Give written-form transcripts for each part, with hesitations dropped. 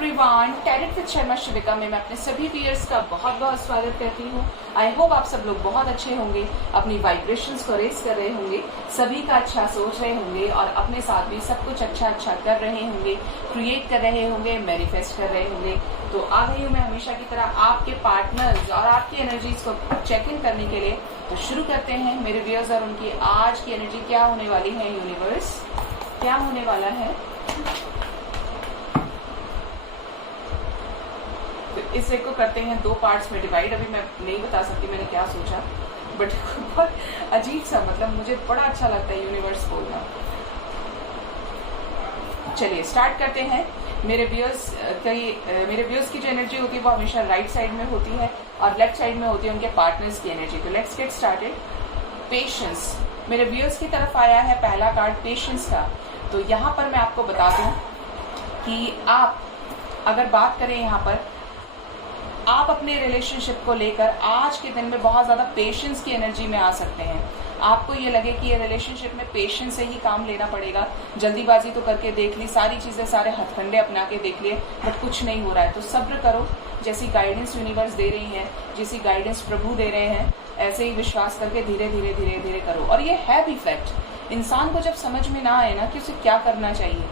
Everyone, talent with Sharma शिविका में मैं अपने सभी व्यूअर्स का बहुत बहुत स्वागत करती हूँ। आई होप आप सब लोग बहुत अच्छे होंगे, अपनी वाइब्रेशंस को रेस कर रहे होंगे, सभी का अच्छा सोच रहे होंगे और अपने साथ भी सब कुछ अच्छा कर रहे होंगे, क्रिएट कर रहे होंगे, मैनिफेस्ट कर रहे होंगे। तो आ गई हूँ मैं हमेशा की तरह आपके पार्टनर्स और आपकी एनर्जीज को चेक इन करने के लिए। तो शुरू करते हैं मेरे व्यूअर्स और उनकी आज की एनर्जी क्या होने वाली है। यूनिवर्स क्या होने वाला है, तो इसे को करते हैं दो पार्ट्स में डिवाइड। अभी मैं नहीं बता सकती मैंने क्या सोचा, बट बहुत अजीब सा, मतलब मुझे बड़ा अच्छा लगता है यूनिवर्स बोलना। चलिए स्टार्ट करते हैं। मेरे व्यूअर्स की जो एनर्जी होती है वो हमेशा राइट साइड में होती है और लेफ्ट साइड में होती है उनके पार्टनर्स की एनर्जी। तो लेट्स गेट स्टार्टेड। पेशेंस, मेरे व्यूअर्स की तरफ आया है पहला कार्ड पेशेंस का। तो यहाँ पर मैं आपको बता दूं कि आप अगर बात करें यहाँ पर, आप अपने रिलेशनशिप को लेकर आज के दिन में बहुत ज्यादा पेशेंस की एनर्जी में आ सकते हैं। आपको ये लगे कि ये रिलेशनशिप में पेशेंस से ही काम लेना पड़ेगा, जल्दीबाजी तो करके देख ली, सारी चीजें सारे हथकंडे अपना के देख लिए, बट कुछ नहीं हो रहा है। तो सब्र करो, जैसी गाइडेंस यूनिवर्स दे रही है, जैसी गाइडेंस प्रभु दे रहे हैं, ऐसे ही विश्वास करके धीरे धीरे धीरे धीरे करो। और ये है भी फैक्ट, इंसान को जब समझ में ना आए ना कि उसे क्या करना चाहिए,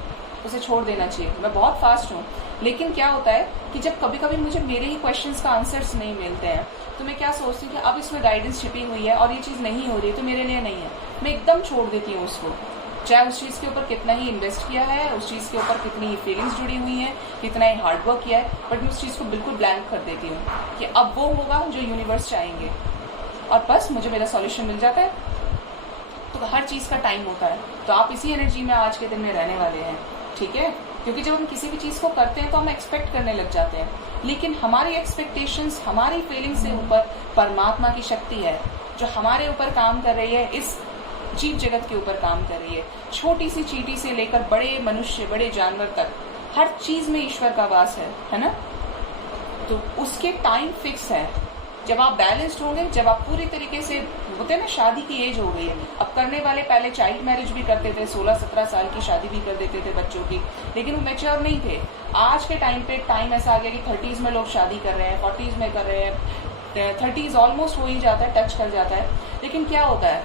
उसे छोड़ देना चाहिए। मैं बहुत फास्ट हूँ, लेकिन क्या होता है कि जब कभी कभी मुझे मेरे ही क्वेश्चंस का आंसर्स नहीं मिलते हैं, तो मैं क्या सोचती हूँ कि अब इसमें गाइडेंस छिपी हुई है और ये चीज़ नहीं हो रही है तो मेरे लिए नहीं है, मैं एकदम छोड़ देती हूँ उसको। चाहे उस चीज़ के ऊपर कितना ही इन्वेस्ट किया है, उस चीज़ के ऊपर कितनी ही फीलिंग्स जुड़ी हुई हैं, कितना ही हार्डवर्क किया है, बट मैं उस चीज़ को बिल्कुल ब्लैंक कर देती हूँ कि अब वो होगा जो यूनिवर्स चाहेंगे और बस मुझे मेरा सॉल्यूशन मिल जाता है। तो हर चीज़ का टाइम होता है। तो आप इसी एनर्जी में आज के दिन में रहने वाले हैं, ठीक है? क्योंकि जब हम किसी भी चीज़ को करते हैं तो हम एक्सपेक्ट करने लग जाते हैं, लेकिन हमारी एक्सपेक्टेशंस, हमारी फीलिंग्स से ऊपर परमात्मा की शक्ति है जो हमारे ऊपर काम कर रही है, इस जीव जगत के ऊपर काम कर रही है। छोटी सी चींटी से लेकर बड़े मनुष्य, बड़े जानवर तक, हर चीज़ में ईश्वर का वास है ना? तो उसके टाइम फिक्स है। जब आप बैलेंस्ड होंगे, जब आप पूरी तरीके से होते हैं ना, शादी की एज हो गई है, अब करने वाले पहले चाइल्ड मैरिज भी करते थे, 16-17 साल की शादी भी कर देते थे बच्चों की, लेकिन वो मैच्योर नहीं थे। आज के टाइम पे टाइम ऐसा आ गया कि 30s में लोग शादी कर रहे हैं, 40s में कर रहे हैं, 30s ऑलमोस्ट हो ही जाता है, टच कर जाता है। लेकिन क्या होता है,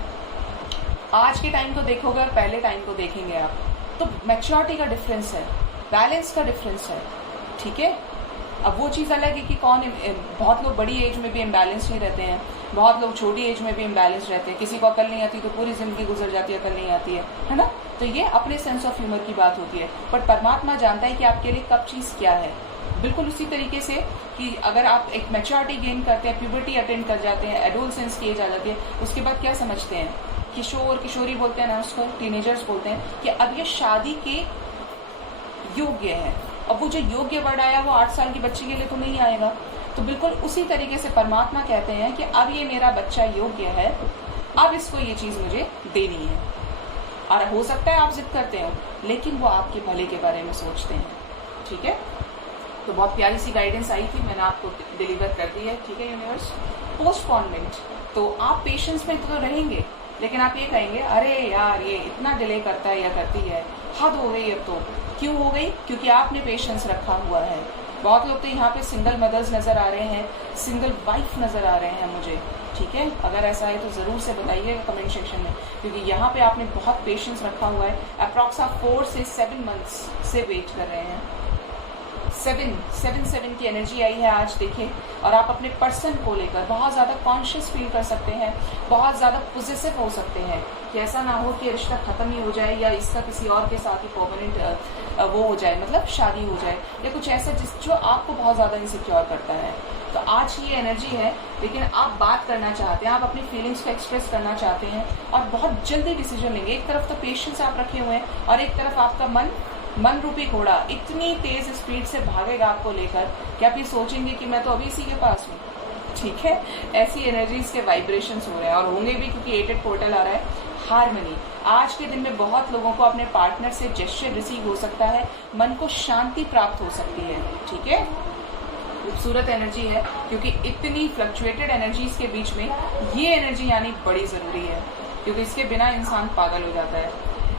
आज के टाइम को देखोगे और पहले टाइम को देखेंगे आप, तो मैच्योरिटी का डिफरेंस है, बैलेंस का डिफरेंस है, ठीक है? अब वो चीज़ अलग है कि बहुत लोग बड़ी एज में भी इम्बैलेंस नहीं रहते हैं, बहुत लोग छोटी एज में भी इम्बैलेंस रहते हैं। किसी को अकल नहीं आती तो पूरी जिंदगी गुजर जाती है, अकल नहीं आती है ना? तो ये अपने सेंस ऑफ ह्यूमर की बात होती है, बट परमात्मा जानता है कि आपके लिए कब चीज़ क्या है। बिल्कुल उसी तरीके से कि अगर आप एक मैच्योरिटी गेन करते हैं, प्यूबर्टी अटेंड कर जाते हैं, एडोलसेंस की एज आ जाती है, उसके बाद क्या समझते हैं, किशोर किशोरी बोलते हैं ना उसको, टीनेजर्स बोलते हैं कि अब ये शादी के योग्य है। अब वो जो योग्य वर्ड आया वो 8 साल की बच्ची के लिए तो नहीं आएगा। तो बिल्कुल उसी तरीके से परमात्मा कहते हैं कि अब ये मेरा बच्चा योग्य है, अब इसको ये चीज़ मुझे देनी है। और हो सकता है आप जिद करते हो, लेकिन वो आपके भले के बारे में सोचते हैं, ठीक है? तो बहुत प्यारी सी गाइडेंस आई थी, मैंने आपको डिलीवर कर दी है, ठीक है यूनिवर्स? पोस्टपोनमेंट, तो आप पेशेंस में तो रहेंगे, लेकिन आप ये कहेंगे अरे यार ये इतना डिले करता है या करती है, हद हो गई। अब तो क्यों हो गई? क्योंकि आपने पेशेंस रखा हुआ है। बहुत लोग तो यहाँ पे सिंगल मदर्स नज़र आ रहे हैं, सिंगल वाइफ नज़र आ रहे हैं मुझे, ठीक है? अगर ऐसा है तो ज़रूर से बताइएगा कमेंट सेक्शन में, क्योंकि यहाँ पे आपने बहुत पेशेंस रखा हुआ है। अप्रॉक्स आप 4 से 7 मंथ्स से वेट कर रहे हैं। 7 की एनर्जी आई है आज, देखिए। और आप अपने पर्सन को लेकर बहुत ज़्यादा कॉन्शियस फील कर सकते हैं, बहुत ज़्यादा पॉजिटिव हो सकते हैं कि ऐसा ना हो कि रिश्ता ख़त्म ही हो जाए या इसका किसी और के साथ ही परमानेंट वो हो जाए, मतलब शादी हो जाए या कुछ ऐसा जो आपको बहुत ज़्यादा इनसिक्योर करता है। तो आज ये एनर्जी है, लेकिन आप बात करना चाहते हैं, आप अपनी फीलिंग्स को एक्सप्रेस करना चाहते हैं और बहुत जल्दी डिसीजन लेंगे। एक तरफ तो पेशेंस आप रखे हुए हैं और एक तरफ आपका मन रूपी घोड़ा इतनी तेज स्पीड से भागेगा आपको लेकर कि आप ये सोचेंगे कि मैं तो अभी इसी के पास हूँ, ठीक है? ऐसी एनर्जीज के वाइब्रेशंस हो रहे हैं और होंगे भी, क्योंकि 8 पोर्टल आ रहा है। हार्मनी, आज के दिन में बहुत लोगों को अपने पार्टनर से जेस्चर रिसीव हो सकता है, मन को शांति प्राप्त हो सकती है, ठीक है? खूबसूरत एनर्जी है, क्योंकि इतनी फ्लक्चुएटेड एनर्जीज के बीच में ये एनर्जी आनी बड़ी ज़रूरी है, क्योंकि इसके बिना इंसान पागल हो जाता है।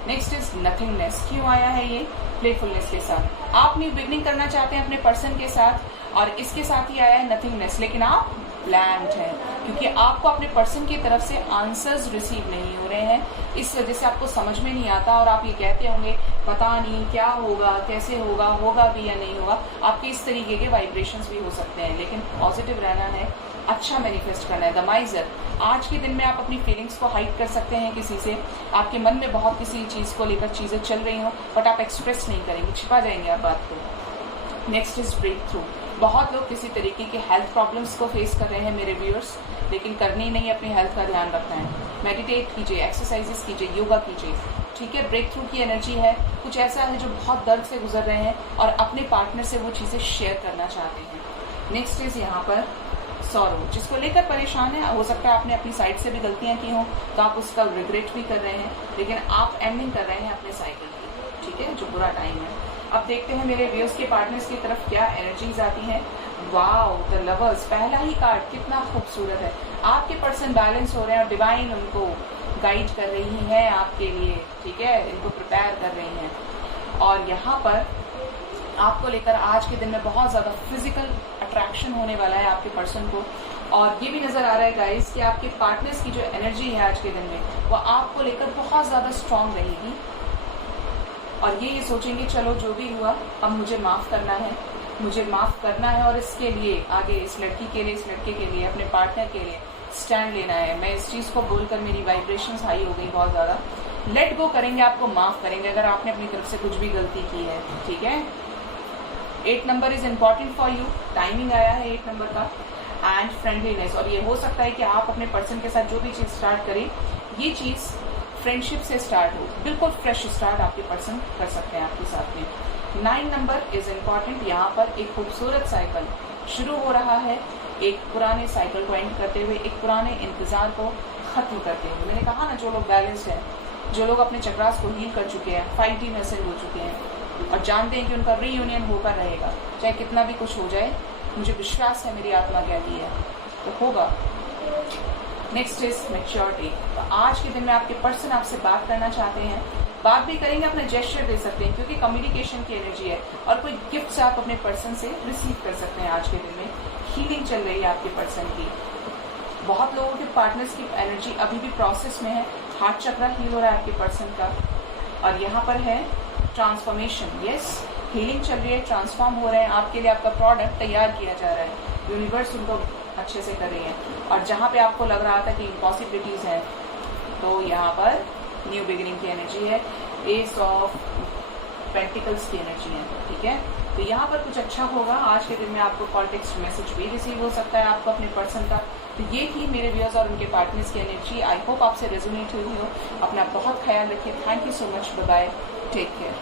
Next is nothingness. क्यों आया है ये? प्लेफुलनेस के साथ आप न्यू बिगनिंग करना चाहते हैं अपने पर्सन के साथ, और इसके साथ ही आया है नथिंगनेस, लेकिन आप ब्लैंक है क्योंकि आपको अपने पर्सन की तरफ से आंसर्स रिसीव नहीं हो रहे हैं। इस वजह से आपको समझ में नहीं आता और आप ये कहते होंगे पता नहीं क्या होगा, कैसे होगा, होगा भी या नहीं होगा। आपके इस तरीके के वाइब्रेशंस भी हो सकते हैं, लेकिन पॉजिटिव रहना है, अच्छा मैनिफेस्ट करना है। द माइजर, आज के दिन में आप अपनी फीलिंग्स को हाइड कर सकते हैं किसी से। आपके मन में बहुत किसी चीज़ को लेकर चीज़ें चल रही हों बट आप एक्सप्रेस नहीं करेंगे, छिपा जाएंगे आप बात को। Next is breakthrough. बहुत लोग किसी तरीके की हेल्थ प्रॉब्लम्स को फेस कर रहे हैं मेरे व्यूअर्स, लेकिन करनी नहीं, अपनी हेल्थ का ध्यान रखना है। मेडिटेट कीजिए, एक्सरसाइजेस कीजिए, योगा कीजिए, ठीक है। ब्रेक थ्रू की एनर्जी है, कुछ ऐसा है जो बहुत दर्द से गुजर रहे हैं और अपने पार्टनर से वो चीज़ें शेयर करना चाहते हैं। नेक्स्ट इज यहाँ पर सॉरो, जिसको लेकर परेशान है। हो सकता है आपने अपनी साइड से भी गलतियाँ की हों तो आप उसका रिग्रेट भी कर रहे हैं, लेकिन आप एंडिंग कर रहे हैं अपने साइकिल की, ठीक है, जो बुरा टाइम है। अब देखते हैं मेरे व्यूअर्स के पार्टनर्स की तरफ क्या एनर्जीज आती हैं। वाओ, द लवर्स, पहला ही कार्ड कितना खूबसूरत है। आपके पर्सन बैलेंस हो रहे हैं और डिवाइन उनको गाइड कर रही है आपके लिए, ठीक है, इनको प्रिपेयर कर रही हैं। और यहाँ पर आपको लेकर आज के दिन में बहुत ज़्यादा फिजिकल अट्रैक्शन होने वाला है आपके पर्सन को। और ये भी नज़र आ रहा है गाइस कि आपके पार्टनर्स की जो एनर्जी है आज के दिन में वो आपको लेकर बहुत ज़्यादा स्ट्रांग रहेगी और ये सोचेंगे चलो जो भी हुआ अब मुझे माफ़ करना है, मुझे माफ़ करना है और इसके लिए आगे इस लड़की के लिए, इस लड़के के लिए, अपने पार्टनर के लिए स्टैंड लेना है। मैं इस चीज़ को बोलकर मेरी वाइब्रेशंस हाई हो गई बहुत ज़्यादा। लेट गो करेंगे, आपको माफ़ करेंगे अगर आपने अपनी तरफ से कुछ भी गलती की है, ठीक है। 8 number is important for you, timing आया है 8 नंबर का, एंड फ्रेंडलीनेस। और ये हो सकता है कि आप अपने पर्सन के साथ जो भी चीज़ स्टार्ट करें ये चीज़ फ्रेंडशिप से स्टार्ट हो, बिल्कुल फ्रेश स्टार्ट आपके पर्सन कर सकते हैं आपके साथ में। 9 नंबर इज इम्पॉर्टेंट, यहाँ पर एक खूबसूरत साइकिल शुरू हो रहा है, एक पुराने साइकिल को एंड करते हुए, एक पुराने इंतजार को खत्म करते हुए। मैंने कहा ना, जो लोग बैलेंस्ड हैं, जो लोग अपने चक्रास को हील कर चुके हैं, 5D में से हो चुके हैं और जानते हैं कि उनका रीयूनियन होकर रहेगा, चाहे कितना भी कुछ हो जाए, मुझे विश्वास है, मेरी आत्मा कहती है तो होगा। Next is maturity. तो आज के दिन में आपके पर्सन आपसे बात करना चाहते हैं, बात भी करेंगे, अपना जेस्चर दे सकते हैं क्योंकि कम्युनिकेशन की एनर्जी है, और कोई गिफ्ट आप अपने पर्सन से रिसीव कर सकते हैं। आज के दिन में हीलिंग चल रही है आपके पर्सन की। बहुत लोगों के पार्टनर्स की एनर्जी अभी भी प्रोसेस में है, हार्ट चक्र हील हो रहा है आपके पर्सन का। और यहाँ पर है ट्रांसफॉर्मेशन, यस, हीलिंग चल रही है, ट्रांसफॉर्म हो रहे हैं आपके लिए, आपका प्रोडक्ट तैयार किया जा रहा है, यूनिवर्स उनको अच्छे से कर रही है। और जहाँ पे आपको लग रहा था कि इम्पॉसिबिलिटीज़ हैं तो यहाँ पर न्यू बिगिनिंग की एनर्जी है, एस ऑफ पेंटिकल्स की एनर्जी है, ठीक है। तो यहाँ पर कुछ अच्छा होगा। आज के दिन में आपको कॉल टेक्स्ट मैसेज भी रिसीव हो सकता है आपको अपने पर्सन का। तो ये थी मेरे व्यूअर्स और उनके पार्टनर्स की एनर्जी। आई होप आपसे रेजोनेट हुई हो। अपना बहुत ख्याल रखिए। Thank you so much, bye bye, take care.